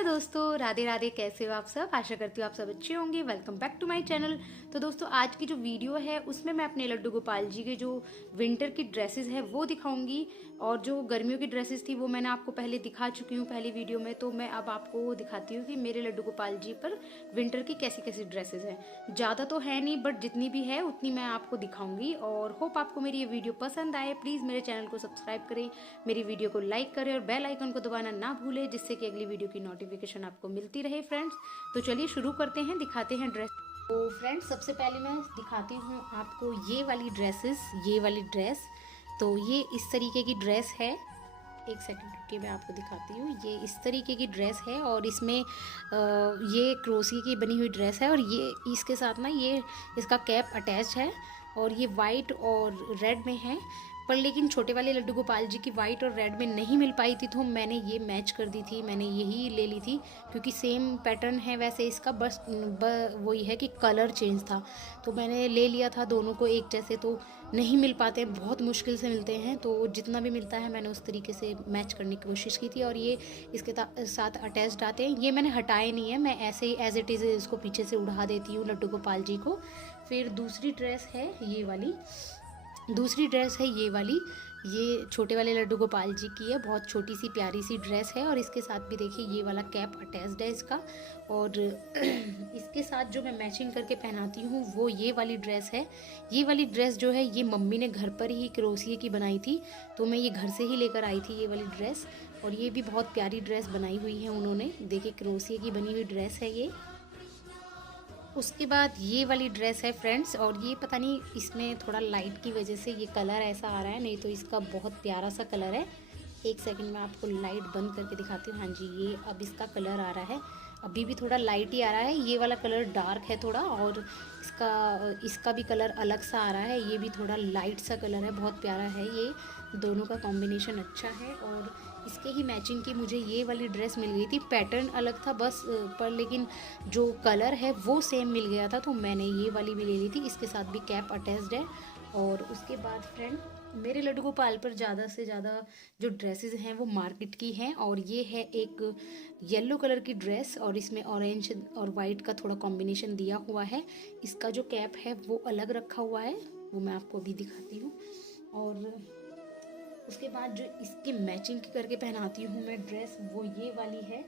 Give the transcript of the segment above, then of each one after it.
Hello दोस्तों, राधे राधे। कैसे हो आप सब? आशा करती हूँ आप सब अच्छे होंगे। Welcome back to my channel. तो दोस्तों, आज की जो वीडियो है उसमें मैं अपने लड्डू गोपाल जी के जो विंटर की ड्रेसेस है वो दिखाऊंगी। और जो गर्मियों की ड्रेसेस थी वो मैंने आपको पहले दिखा चुकी हूँ पहली वीडियो में। तो मैं अब आपको वो दिखाती हूँ कि मेरे लड्डू गोपाल जी पर विंटर की कैसी कैसी ड्रेसेस हैं। ज़्यादा तो है नहीं, बट जितनी भी है उतनी मैं आपको दिखाऊंगी। और होप आपको मेरी ये वीडियो पसंद आए। प्लीज़ मेरे चैनल को सब्सक्राइब करें, मेरी वीडियो को लाइक करें और बेल आइकन को दबाना ना भूलें, जिससे कि अगली वीडियो की नोटिफिकेशन आपको मिलती रहे फ्रेंड्स। तो चलिए शुरू करते हैं, दिखाते हैं ड्रेस। तो फ्रेंड्स, सबसे पहले मैं दिखाती हूँ आपको ये वाली ड्रेसेस, ये वाली ड्रेस। तो ये इस तरीके की ड्रेस है। एक सेकंड रुकिए, मैं आपको दिखाती हूँ। ये इस तरीके की ड्रेस है और इसमें ये क्रोशी की बनी हुई ड्रेस है। और ये इसके साथ ना ये इसका कैप अटैच है और ये वाइट और रेड में है। पर लेकिन छोटे वाले लड्डू गोपाल जी की वाइट और रेड में नहीं मिल पाई थी, तो मैंने ये मैच कर दी थी, मैंने यही ले ली थी क्योंकि सेम पैटर्न है वैसे इसका, बस वही है कि कलर चेंज था। तो मैंने ले लिया था दोनों को एक जैसे। तो नहीं मिल पाते, बहुत मुश्किल से मिलते हैं, तो जितना भी मिलता है मैंने उस तरीके से मैच करने की कोशिश की थी। और ये इसके साथ अटैच्ड आते हैं। ये मैंने हटाए नहीं है, मैं ऐसे ही एज इट इज़ इसको पीछे से उड़ा देती हूँ लड्डू गोपाल जी को। फिर दूसरी ड्रेस है ये वाली, दूसरी ड्रेस है ये वाली। ये छोटे वाले लड्डू गोपाल जी की है, बहुत छोटी सी प्यारी सी ड्रेस है। और इसके साथ भी देखिए ये वाला कैप अटैच्ड है इसका। और इसके साथ जो मैं मैचिंग करके पहनाती हूँ वो ये वाली ड्रेस है। ये वाली ड्रेस जो है ये मम्मी ने घर पर ही क्रोशिया की बनाई थी, तो मैं ये घर से ही लेकर आई थी ये वाली ड्रेस। और ये भी बहुत प्यारी ड्रेस बनाई हुई है उन्होंने, देखिए क्रोशिया की बनी हुई ड्रेस है ये। उसके बाद ये वाली ड्रेस है फ्रेंड्स, और ये पता नहीं इसमें थोड़ा लाइट की वजह से ये कलर ऐसा आ रहा है, नहीं तो इसका बहुत प्यारा सा कलर है। एक सेकंड में आपको लाइट बंद करके दिखाती हूँ। हाँ जी, ये अब इसका कलर आ रहा है। अभी भी थोड़ा लाइट ही आ रहा है, ये वाला कलर डार्क है थोड़ा, और इसका भी कलर अलग सा आ रहा है। ये भी थोड़ा लाइट सा कलर है, बहुत प्यारा है ये। दोनों का कॉम्बिनेशन अच्छा है। और इसके ही मैचिंग की मुझे ये वाली ड्रेस मिल गई थी, पैटर्न अलग था बस, पर लेकिन जो कलर है वो सेम मिल गया था, तो मैंने ये वाली भी ले ली थी। इसके साथ भी कैप अटैच्ड है। और उसके बाद फ्रेंड, मेरे लड्डू गोपाल पर ज़्यादा से ज़्यादा जो ड्रेसेस हैं वो मार्केट की हैं। और ये है एक येलो कलर की ड्रेस, और इसमें ऑरेंज और वाइट का थोड़ा कॉम्बिनेशन दिया हुआ है। इसका जो कैप है वो अलग रखा हुआ है, वो मैं आपको अभी दिखाती हूँ। और उसके बाद जो इसकी मैचिंग करके पहनाती हूँ मैं ड्रेस, वो ये वाली है।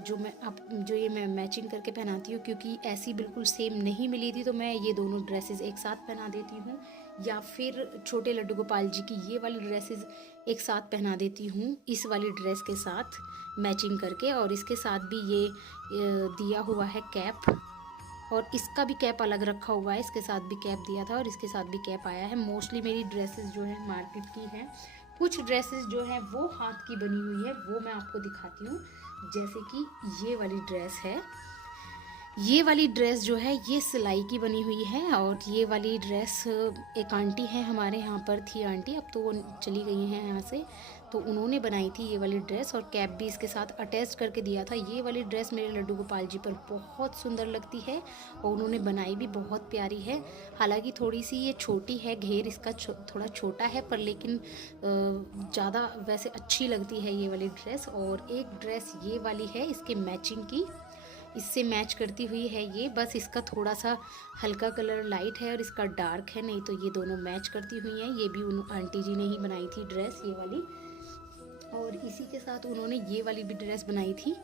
जो ये मैं मैचिंग करके पहनाती हूँ, क्योंकि ऐसी बिल्कुल सेम नहीं मिली थी, तो मैं ये दोनों ड्रेसेस एक साथ पहना देती हूँ। या फिर छोटे लड्डू गोपाल जी की ये वाली ड्रेसेस एक साथ पहना देती हूँ इस वाली ड्रेस के साथ मैचिंग करके। और इसके साथ भी ये दिया हुआ है कैप, और इसका भी कैप अलग रखा हुआ है। इसके साथ भी कैप दिया था और इसके साथ भी कैप आया है। मोस्टली मेरी ड्रेसेस जो है मार्केट की हैं। कुछ ड्रेसेस जो है वो हाथ की बनी हुई है, वो मैं आपको दिखाती हूँ। जैसे कि ये वाली ड्रेस है, ये वाली ड्रेस जो है ये सिलाई की बनी हुई है। और ये वाली ड्रेस एक आंटी है हमारे यहाँ पर थी आंटी, अब तो वो चली गई हैं यहाँ से, तो उन्होंने बनाई थी ये वाली ड्रेस। और कैप भी इसके साथ अटैच करके दिया था। ये वाली ड्रेस मेरे लड्डू गोपाल जी पर बहुत सुंदर लगती है और उन्होंने बनाई भी बहुत प्यारी है। हालांकि थोड़ी सी ये छोटी है, घेर इसका थोड़ा छोटा है, पर लेकिन ज़्यादा वैसे अच्छी लगती है ये वाली ड्रेस। और एक ड्रेस ये वाली है, इसके मैचिंग की, इससे मैच करती हुई है ये, बस इसका थोड़ा सा हल्का कलर लाइट है और इसका डार्क है, नहीं तो ये दोनों मैच करती हुई हैं। ये भी उन आंटी जी ने ही बनाई थी ड्रेस ये वाली। और इसी के साथ उन्होंने ये वाली भी ड्रेस बनाई थी।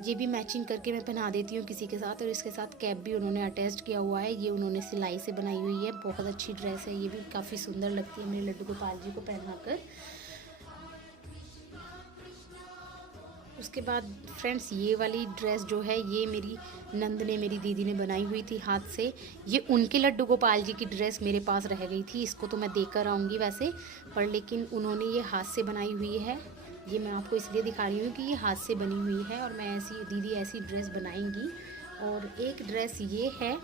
ये भी मैचिंग करके मैं पहना देती हूँ किसी के साथ। और इसके साथ कैप भी उन्होंने अटैच किया हुआ है, ये उन्होंने सिलाई से बनाई हुई है। बहुत अच्छी ड्रेस है, ये भी काफ़ी सुंदर लगती है मेरे लड्डू गोपाल जी को पहनाकर। उसके बाद फ्रेंड्स, ये वाली ड्रेस जो है ये मेरी नंद ने, मेरी दीदी ने बनाई हुई थी हाथ से। ये उनके लड्डू गोपाल जी की ड्रेस मेरे पास रह गई थी, इसको तो मैं देकर आऊँगी वैसे, पर लेकिन उन्होंने ये हाथ से बनाई हुई है। ये मैं आपको इसलिए दिखा रही हूँ कि ये हाथ से बनी हुई है और मैं दीदी ऐसी ड्रेस बनाएंगी। और एक ड्रेस ये है,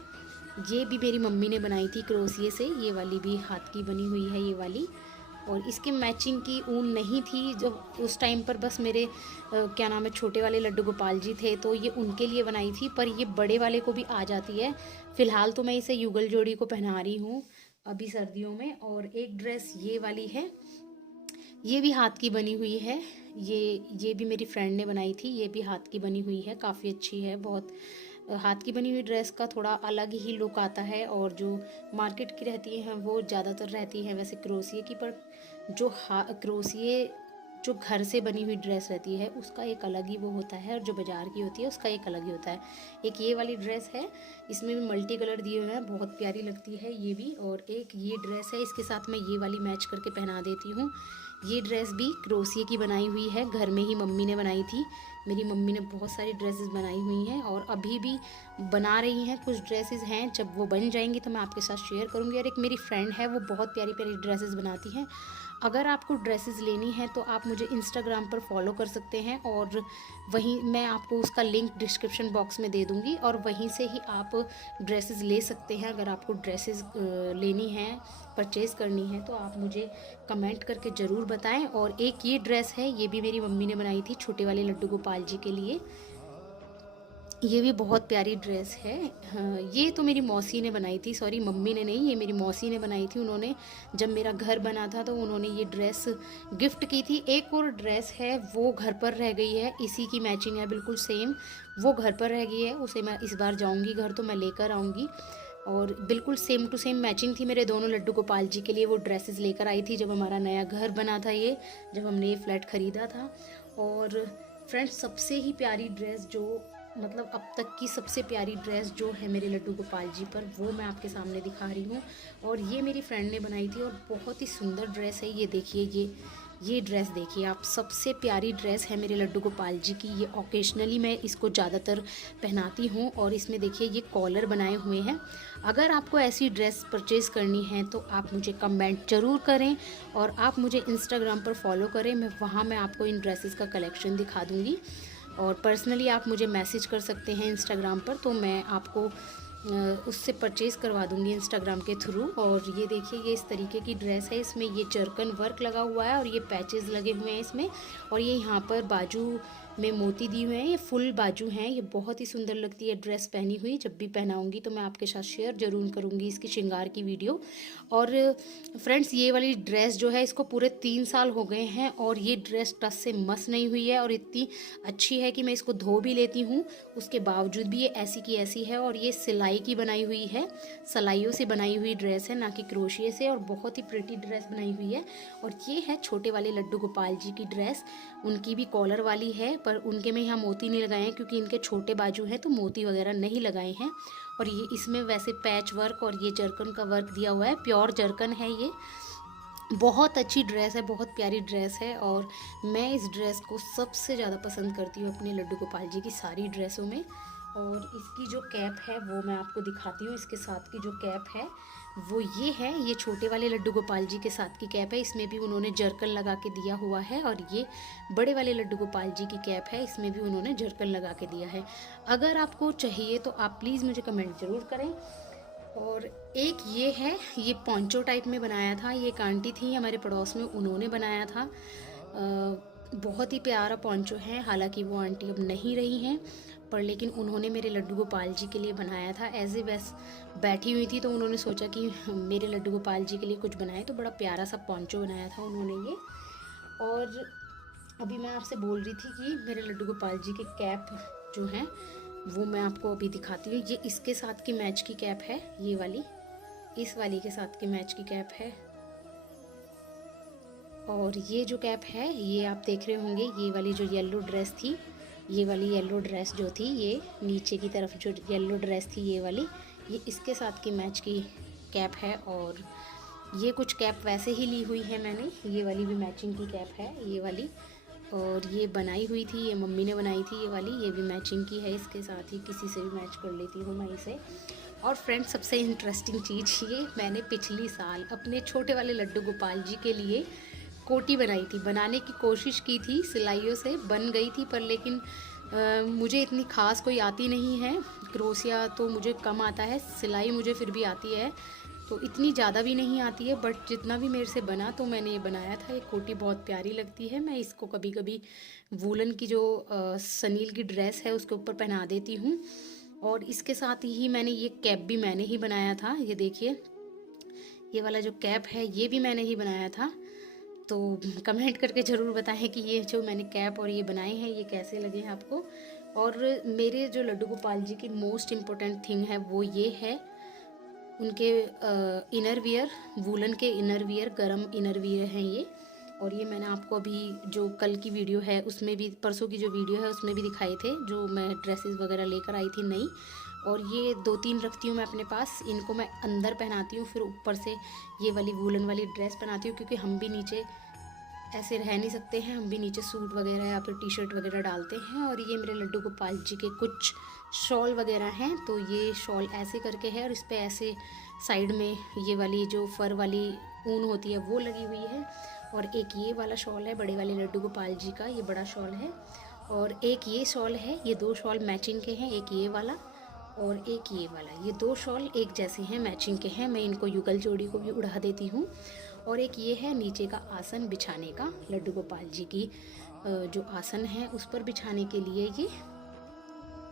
ये भी मेरी मम्मी ने बनाई थी क्रोशिया से, ये वाली भी हाथ की बनी हुई है ये वाली। और इसके मैचिंग की ऊन नहीं थी जब उस टाइम पर, बस मेरे क्या नाम है, छोटे वाले लड्डू गोपाल जी थे, तो ये उनके लिए बनाई थी। पर ये बड़े वाले को भी आ जाती है। फ़िलहाल तो मैं इसे युगल जोड़ी को पहना रही हूँ अभी सर्दियों में। और एक ड्रेस ये वाली है, ये भी हाथ की बनी हुई है। ये भी मेरी फ्रेंड ने बनाई थी। ये भी हाथ की बनी हुई है, काफ़ी अच्छी है बहुत। हाथ की बनी हुई ड्रेस का थोड़ा अलग ही लुक आता है, और जो मार्केट की रहती हैं वो ज़्यादातर रहती हैं वैसे क्रोशिये की, पर जो क्रोशिये जो घर से बनी हुई ड्रेस रहती है उसका एक अलग ही वो होता है, और जो बाज़ार की होती है उसका एक अलग ही होता है। एक ये वाली ड्रेस है, इसमें भी मल्टी कलर दिए हुए हैं, बहुत प्यारी लगती है ये भी। और एक ये ड्रेस है, इसके साथ मैं ये वाली मैच करके पहना देती हूँ। ये ड्रेस भी क्रोशिये की बनाई हुई है, घर में ही मम्मी ने बनाई थी। मेरी मम्मी ने बहुत सारी ड्रेसेस बनाई हुई हैं और अभी भी बना रही हैं। कुछ ड्रेसेस हैं, जब वो बन जाएंगी तो मैं आपके साथ शेयर करूँगी। और एक मेरी फ्रेंड है, वो बहुत प्यारी प्यारी ड्रेसेस बनाती हैं। अगर आपको ड्रेसेस लेनी है तो आप मुझे इंस्टाग्राम पर फॉलो कर सकते हैं, और वहीं मैं आपको उसका लिंक डिस्क्रिप्शन बॉक्स में दे दूँगी, और वहीं से ही आप ड्रेसेस ले सकते हैं। अगर आपको ड्रेसेस लेनी है, परचेज़ करनी है, तो आप मुझे कमेंट करके ज़रूर बताएं। और एक ये ड्रेस है, ये भी मेरी मम्मी ने बनाई थी छोटे वाले लड्डू गोपाल जी के लिए। ये भी बहुत प्यारी ड्रेस है। हाँ, ये तो मेरी मौसी ने बनाई थी, सॉरी मम्मी ने नहीं, ये मेरी मौसी ने बनाई थी। उन्होंने जब मेरा घर बना था तो उन्होंने ये ड्रेस गिफ्ट की थी। एक और ड्रेस है वो घर पर रह गई है, इसी की मैचिंग है बिल्कुल सेम, वो घर पर रह गई है। उसे मैं इस बार जाऊंगी घर तो मैं लेकर आऊँगी। और बिल्कुल सेम टू सेम मैचिंग थी मेरे दोनों लड्डू गोपाल जी के लिए। वो ड्रेसेस लेकर आई थी जब हमारा नया घर बना था, ये जब हमने ये फ्लैट ख़रीदा था। और फ्रेंड्स, सबसे ही प्यारी ड्रेस जो मतलब अब तक की सबसे प्यारी ड्रेस जो है मेरे लड्डू गोपाल जी पर, वो मैं आपके सामने दिखा रही हूँ। और ये मेरी फ्रेंड ने बनाई थी और बहुत ही सुंदर ड्रेस है। ये देखिए, ये ड्रेस देखिए आप, सबसे प्यारी ड्रेस है मेरे लड्डू गोपाल जी की। ये ओकेजनली मैं इसको ज़्यादातर पहनाती हूँ। और इसमें देखिए ये कॉलर बनाए हुए हैं। अगर आपको ऐसी ड्रेस परचेज़ करनी है तो आप मुझे कमेंट ज़रूर करें, और आप मुझे इंस्टाग्राम पर फॉलो करें। मैं आपको इन ड्रेसेस का कलेक्शन दिखा दूँगी। और पर्सनली आप मुझे मैसेज कर सकते हैं इंस्टाग्राम पर, तो मैं आपको उससे परचेज़ करवा दूँगी इंस्टाग्राम के थ्रू। और ये देखिए, ये इस तरीके की ड्रेस है, इसमें ये जरकन वर्क लगा हुआ है और ये पैचेस लगे हुए हैं इसमें। और ये यहाँ पर बाजू में मोती दिए हुए हैं, ये फुल बाजू हैं। ये बहुत ही सुंदर लगती है ड्रेस पहनी हुई। जब भी पहनाऊँगी तो मैं आपके साथ शेयर ज़रूर करूँगी इसकी श्रृंगार की वीडियो। और फ्रेंड्स, ये वाली ड्रेस जो है इसको पूरे 3 साल हो गए हैं, और ये ड्रेस टस से मस नहीं हुई है, और इतनी अच्छी है कि मैं इसको धो भी लेती हूँ, उसके बावजूद भी ये ऐसी की ऐसी है। और ये सिलाई की बनाई हुई है, सिलाइयों से बनाई हुई ड्रेस है, ना कि क्रोशिये से, और बहुत ही प्रिटी ड्रेस बनाई हुई है। और ये है छोटे वाले लड्डू गोपाल जी की ड्रेस। उनकी भी कॉलर वाली है, पर उनके में यहाँ मोती नहीं लगाए हैं क्योंकि इनके छोटे बाजू हैं, तो मोती वगैरह नहीं लगाए हैं। और ये इसमें वैसे पैच वर्क और ये जरकन का वर्क दिया हुआ है, प्योर जरकन है ये। बहुत अच्छी ड्रेस है, बहुत प्यारी ड्रेस है। और मैं इस ड्रेस को सबसे ज़्यादा पसंद करती हूँ अपने लड्डू गोपाल जी की सारी ड्रेसों में। और इसकी जो कैप है वो मैं आपको दिखाती हूँ। इसके साथ की जो कैप है वो ये है, ये छोटे वाले लड्डू गोपाल जी के साथ की कैप है। इसमें भी उन्होंने जरकन लगा के दिया हुआ है। और ये बड़े वाले लड्डू गोपाल जी की कैप है, इसमें भी उन्होंने जरकन लगा के दिया है। अगर आपको चाहिए तो आप प्लीज़ मुझे कमेंट ज़रूर करें। और एक ये है, ये पोंचो टाइप में बनाया था। ये एक आंटी थी हमारे पड़ोस में, उन्होंने बनाया था। बहुत ही प्यारा पोंचो है। हालांकि वो आंटी अब नहीं रही हैं, पर लेकिन उन्होंने मेरे लड्डू गोपाल जी के लिए बनाया था। एज ए बस बैठी हुई थी तो उन्होंने सोचा कि मेरे लड्डू गोपाल जी के लिए कुछ बनाए, तो बड़ा प्यारा सा पोंचो बनाया था उन्होंने ये। और अभी मैं आपसे बोल रही थी कि मेरे लड्डू गोपाल जी के कैप जो हैं वो मैं आपको अभी दिखाती हूँ। ये इसके साथ की मैच की कैप है, ये वाली इस वाली के साथ की मैच की कैप है। और ये जो कैप है ये आप देख रहे होंगे, ये वाली जो येलो ड्रेस थी, ये वाली येलो ड्रेस जो थी, ये नीचे की तरफ जो येलो ड्रेस थी ये वाली, ये इसके साथ की मैच की कैप है। और ये कुछ कैप वैसे ही ली हुई है मैंने, ये वाली भी मैचिंग की कैप है ये वाली। और ये बनाई हुई थी, ये मम्मी ने बनाई थी ये वाली, ये भी मैचिंग की है, इसके साथ ही किसी से भी मैच कर लेती हूँ मैं इसे। और फ्रेंड्स, सबसे इंटरेस्टिंग चीज़, ये मैंने पिछली साल अपने छोटे वाले लड्डू गोपाल जी के लिए कोटी बनाई थी। बनाने की कोशिश की थी, सिलाइयों से बन गई थी, पर लेकिन मुझे इतनी ख़ास कोई आती नहीं है। क्रोशिया तो मुझे कम आता है, सिलाई मुझे फिर भी आती है, तो इतनी ज़्यादा भी नहीं आती है, बट जितना भी मेरे से बना तो मैंने ये बनाया था। ये कोटी बहुत प्यारी लगती है, मैं इसको कभी कभी वूलन की जो सनील की ड्रेस है उसके ऊपर पहना देती हूँ। और इसके साथ ही मैंने ये कैप भी मैंने ही बनाया था। ये देखिए, ये वाला जो कैप है ये भी मैंने ही बनाया था। तो कमेंट करके ज़रूर बताएं कि ये जो मैंने कैप और ये बनाए हैं ये कैसे लगे हैं आपको। और मेरे जो लड्डू गोपाल जी की मोस्ट इम्पोर्टेंट थिंग है वो ये है उनके इनर वियर, वूलन के इनर वियर, गरम इनर वियर हैं ये। और ये मैंने आपको अभी जो कल की वीडियो है उसमें भी, परसों की जो वीडियो है उसमें भी दिखाए थे, जो मैं ड्रेसेस वगैरह लेकर आई थी नई। और ये 2-3 रखती हूँ मैं अपने पास, इनको मैं अंदर पहनाती हूँ, फिर ऊपर से ये वाली वूलन वाली ड्रेस पहनाती हूँ, क्योंकि हम भी नीचे ऐसे रह नहीं सकते हैं, हम भी नीचे सूट वगैरह या फिर टी शर्ट वगैरह डालते हैं। और ये मेरे लड्डू गोपाल जी के कुछ शॉल वगैरह हैं, तो ये शॉल ऐसे करके है और इस पर ऐसे साइड में ये वाली जो फर वाली ऊन होती है वो लगी हुई है। और एक ये वाला शॉल है बड़े वाले लड्डू गोपाल जी का, ये बड़ा शॉल है। और एक ये शॉल है, ये 2 शॉल मैचिंग के हैं, एक ये वाला और एक ये वाला। ये 2 शॉल एक जैसे हैं, मैचिंग के हैं, मैं इनको युगल जोड़ी को भी उड़ा देती हूँ। और एक ये है नीचे का आसन बिछाने का, लड्डू गोपाल जी की जो आसन है उस पर बिछाने के लिए ये।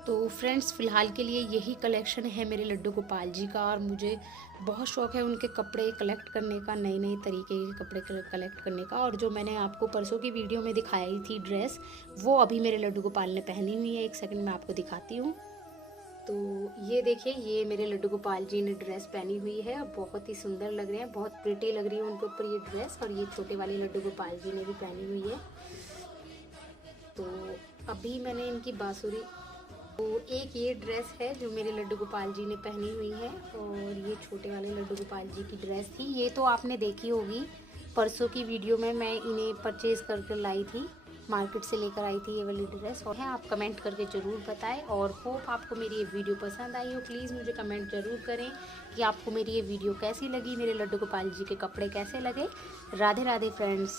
तो फ्रेंड्स फ़िलहाल के लिए यही कलेक्शन है मेरे लड्डू गोपाल जी का। और मुझे बहुत शौक़ है उनके कपड़े कलेक्ट करने का, नए नए तरीके के कपड़े कलेक्ट करने का। और जो मैंने आपको परसों की वीडियो में दिखाई थी ड्रेस, वो अभी मेरे लड्डू गोपाल ने पहनी हुई है। एक सेकंड में आपको दिखाती हूँ। तो ये देखिए, ये मेरे लड्डू गोपाल जी ने ड्रेस पहनी हुई है, बहुत ही सुंदर लग रहे हैं, बहुत प्रिटी लग रही है उनके ऊपर ये ड्रेस। और ये छोटे वाले लड्डू गोपाल जी ने भी पहनी हुई है। तो अभी मैंने इनकी बांसुरी, तो एक ये ड्रेस है जो मेरे लड्डू गोपाल जी ने पहनी हुई है, और ये छोटे वाले लड्डू गोपाल जी की ड्रेस थी। ये तो आपने देखी होगी परसों की वीडियो में, मैं इन्हें परचेज़ करके लाई थी, मार्केट से लेकर आई थी ये वाली ड्रेस। और आप कमेंट करके ज़रूर बताएं। और होप आपको मेरी ये वीडियो पसंद आई हो। प्लीज़ मुझे कमेंट ज़रूर करें कि आपको मेरी ये वीडियो कैसी लगी, मेरे लड्डू गोपाल जी के कपड़े कैसे लगे। राधे राधे फ्रेंड्स।